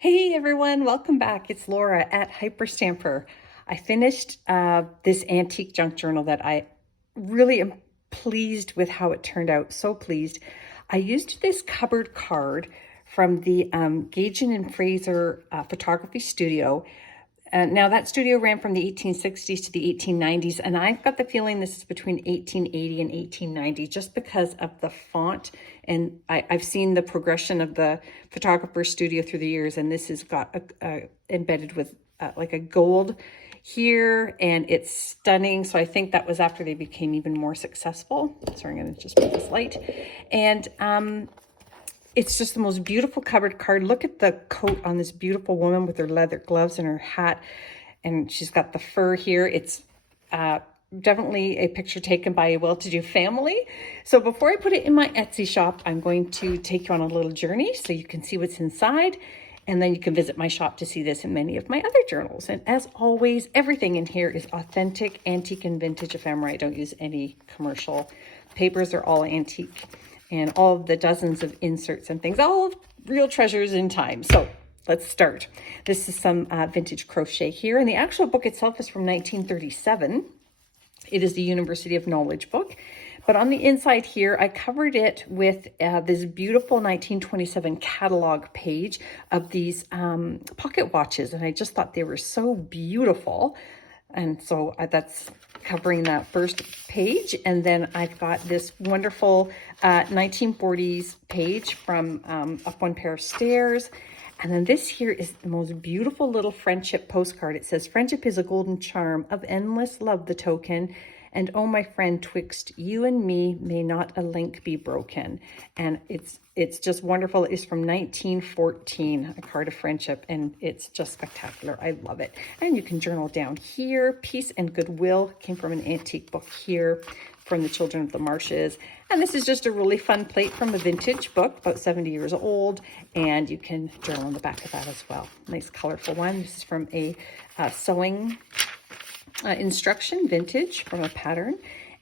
Hey everyone, welcome back. It's Laura at Hyperstamper. I finished this antique junk journal that I really am pleased with how it turned out. So pleased. I used this cupboard card from the Gajan and Fraser photography studio. Now that studio ran from the 1860s to the 1890s, and I've got the feeling this is between 1880 and 1890 just because of the font. And I've seen the progression of the photographer studio through the years, and this has got embedded with like a gold here, and it's stunning. So I think that was after they became even more successful. Sorry, I'm going to just move this light. And it's just the most beautiful cupboard card. Look at the coat on this beautiful woman with her leather gloves and her hat. And she's got the fur here. It's definitely a picture taken by a well-to-do family. So before I put it in my Etsy shop, I'm going to take you on a little journey so you can see what's inside. And then you can visit my shop to see this and many of my other journals. And as always, everything in here is authentic, antique, and vintage ephemera. I don't use any commercial papers. They're all antique. And all of the dozens of inserts and things, all real treasures in time. So let's start. This is some vintage crochet here. And the actual book itself is from 1937. It is the University of Knowledge book. But on the inside here, I covered it with this beautiful 1927 catalog page of these pocket watches. And I just thought they were so beautiful. And so that's covering that first page. And then I've got this wonderful 1940s page from Up One Pair of Stairs. And then this here is the most beautiful little friendship postcard. It says, "Friendship is a golden charm, of endless love the token. And oh, my friend, twixt you and me, may not a link be broken." And it's just wonderful. It's from 1914, a card of friendship, and it's just spectacular. I love it. And you can journal down here. Peace and Goodwill came from an antique book here from the Children of the Marshes. And this is just a really fun plate from a vintage book, about 70 years old, and you can journal on the back of that as well. Nice colorful one. This is from a sewing instruction, vintage, from a pattern.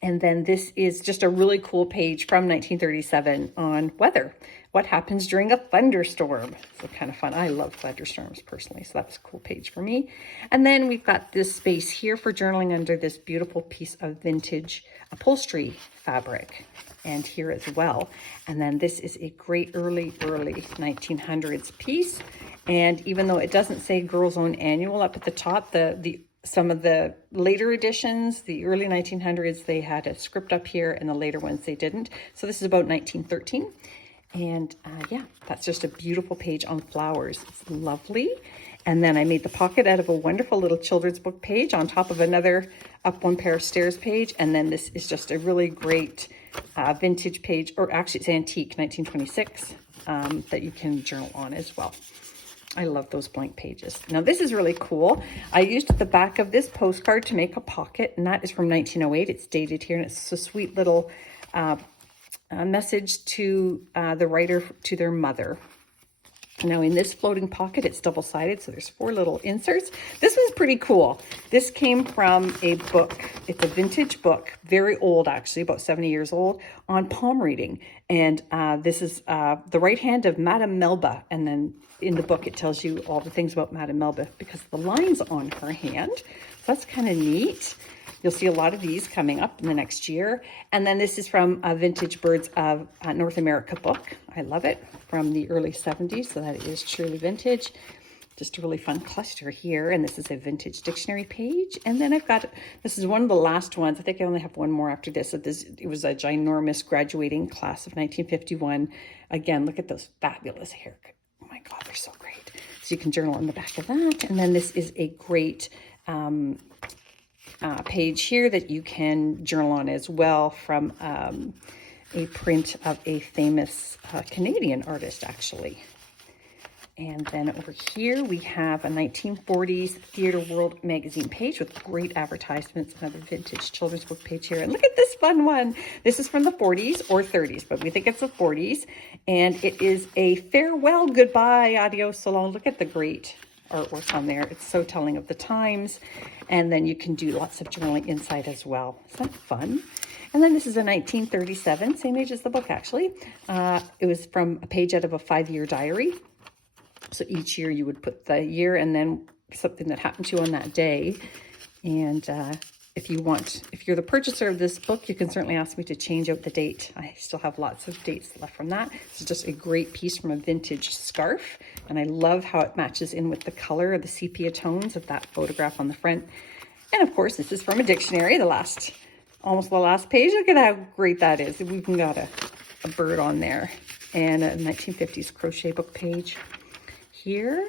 And then this is just a really cool page from 1937 on weather. What happens during a thunderstorm? So kind of fun. I love thunderstorms personally, so that's a cool page for me. And then we've got this space here for journaling under this beautiful piece of vintage upholstery fabric, and here as well. And then this is a great early 1900s piece. And even though it doesn't say Girls Own Annual up at the top, some of the later editions, the early 1900s, they had a script up here, and the later ones they didn't. So this is about 1913. And yeah, that's just a beautiful page on flowers. It's lovely. And then I made the pocket out of a wonderful little children's book page on top of another Up One Pair of Stairs page. And then this is just a really great vintage page, or actually it's antique, 1926, that you can journal on as well. I love those blank pages. Now this is really cool. I used the back of this postcard to make a pocket, and that is from 1908. It's dated here, and it's a sweet little message to the writer to their mother. Now in this floating pocket, it's double-sided, so there's 4 little inserts. This one's pretty cool. This came from a book. It's a vintage book, very old actually, about 70 years old, on palm reading. And this is the right hand of Madame Melba. And then in the book, it tells you all the things about Madame Melba because of the lines on her hand. So that's kind of neat. You'll see a lot of these coming up in the next year. And then this is from a Vintage Birds of North America book. I love it, from the early 70s, so that is truly vintage. Just a really fun cluster here. And this is a vintage dictionary page. And then I've got, this is one of the last ones. I think I only have one more after this. It was a ginormous graduating class of 1951. Again, look at those fabulous haircuts. Oh my God, they're so great. So you can journal on the back of that. And then this is a great page here that you can journal on as well, from a print of a famous Canadian artist, actually. And then over here we have a 1940s Theatre World magazine page with great advertisements, another vintage children's book page here. And look at this fun one. This is from the 40s or 30s, but we think it's the 40s. And it is a farewell, goodbye, adios, so long. Look at the great artwork on there. It's so telling of the times. And then you can do lots of journaling inside as well. Is that fun? And then this is a 1937, same age as the book actually. It was from a page out of a 5-year diary. So each year you would put the year and then something that happened to you on that day. And if you're the purchaser of this book, you can certainly ask me to change out the date. I still have lots of dates left from that. It's just a great piece from a vintage scarf. And I love how it matches in with the color of the sepia tones of that photograph on the front. And of course, this is from a dictionary, almost the last page. Look at how great that is. We've even got a bird on there, and a 1950s crochet book page here.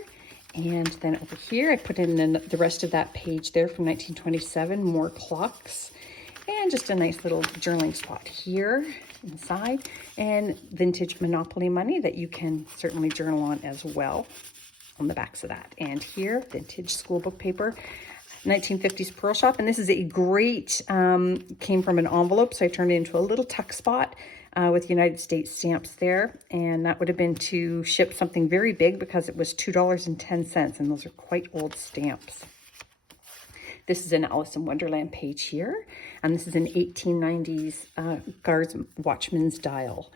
And then over here, I put in the rest of that page there from 1927, more clocks, and just a nice little journaling spot here inside, and vintage Monopoly money that you can certainly journal on as well on the backs of that. And here, vintage school book paper, 1950s Pearl Shop. And this is a great, came from an envelope, so I turned it into a little tuck spot with United States stamps there. And that would have been to ship something very big because it was $2.10, and those are quite old stamps. This is an Alice in Wonderland page here, and this is an 1890s Guards Watchman's Dial.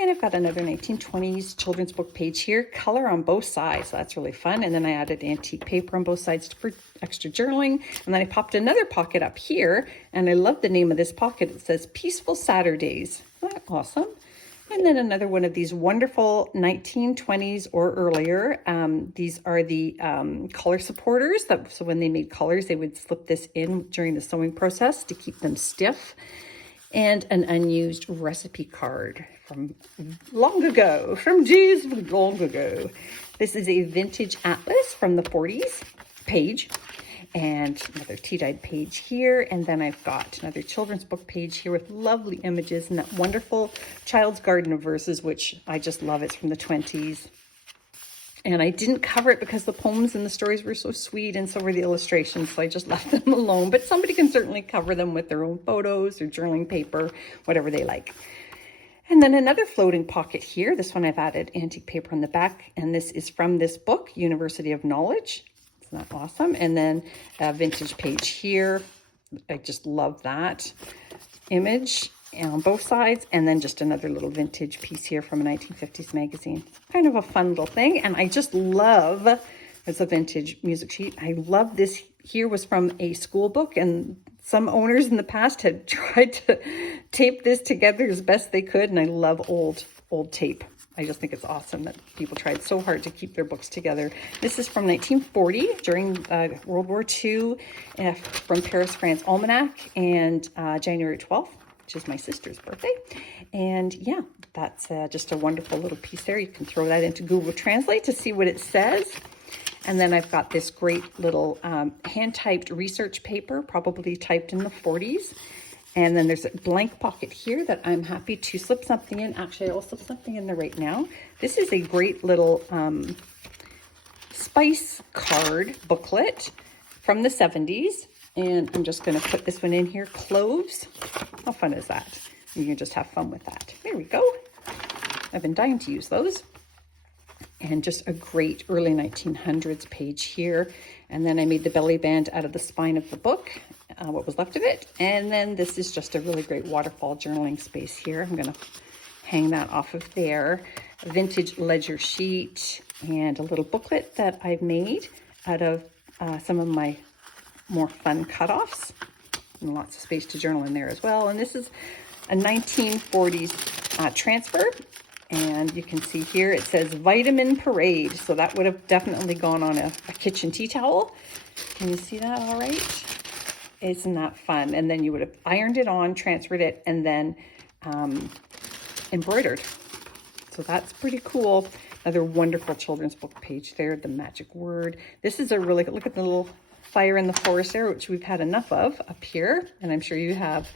And I've got another 1920s children's book page here, color on both sides. So that's really fun. And then I added antique paper on both sides for extra journaling. And then I popped another pocket up here, and I love the name of this pocket. It says Peaceful Saturdays. Isn't that awesome? And then another one of these wonderful 1920s or earlier. These are the color supporters. So when they made colors, they would slip this in during the sewing process to keep them stiff. And an unused recipe card from long ago, from days long ago. This is a vintage atlas from the 40s page, and another tea-dyed page here. And then I've got another children's book page here with lovely images and that wonderful Child's Garden of Verses, which I just love. It's from the 20s. And I didn't cover it because the poems and the stories were so sweet, and so were the illustrations, so I just left them alone. But somebody can certainly cover them with their own photos or journaling paper, whatever they like. And then another floating pocket here. This one I've added antique paper on the back, and this is from this book, University of Knowledge. Isn't that awesome? And then a vintage page here. I just love that image on both sides, and then just another little vintage piece here from a 1950s magazine. It's kind of a fun little thing, and I just love, it's a vintage music sheet. I love this here, was from a school book, and some owners in the past had tried to tape this together as best they could, and I love old tape. I just think it's awesome that people tried so hard to keep their books together. This is from 1940 during World War II, from Paris, France Almanac, and January 12th. Which is my sister's birthday. And yeah, that's just a wonderful little piece there. You can throw that into Google Translate to see what it says. And then I've got this great little hand-typed research paper, probably typed in the 40s. And then there's a blank pocket here that I'm happy to slip something in. Actually, I'll slip something in there right now. This is a great little spice card booklet from the 70s. And I'm just going to put this one in here, cloves. How fun is that? You can just have fun with that. There we go. I've been dying to use those. And just a great early 1900s page here. And then I made the belly band out of the spine of the book, what was left of it. And then this is just a really great waterfall journaling space here. I'm going to hang that off of there. A vintage ledger sheet and a little booklet that I've made out of some of my more fun cutoffs, and lots of space to journal in there as well. And this is a 1940s transfer, and you can see here it says Vitamin Parade, so that would have definitely gone on a kitchen tea towel. Can you see that all right? Isn't that fun? And then you would have ironed it on, transferred it, and then embroidered. So that's pretty cool. Another wonderful children's book page there, the magic word. This is a really, look at the little fire in the forest there, which we've had enough of up here, and I'm sure you have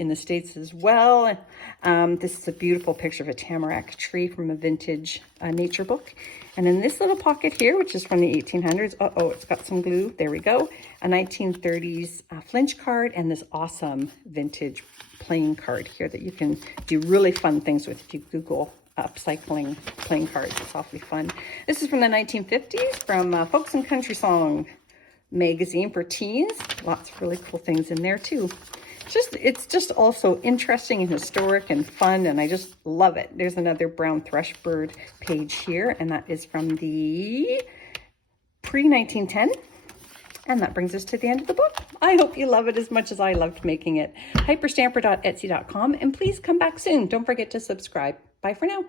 in the States as well. This is a beautiful picture of a tamarack tree from a vintage nature book. And in this little pocket here, which is from the 1800s, it's got some glue, there we go, a 1930s flinch card, and this awesome vintage playing card here that you can do really fun things with if you Google upcycling playing cards. It's awfully fun. This is from the 1950s, from Folks and Country Song magazine for teens. Lots of really cool things in there too. it's just also interesting and historic and fun, and I just love it. There's another brown thrush bird page here, and that is from the pre-1910. And that brings us to the end of the book. I hope you love it as much as I loved making it. Hyperstamper.etsy.com, and please come back soon. Don't forget to subscribe. Bye for now.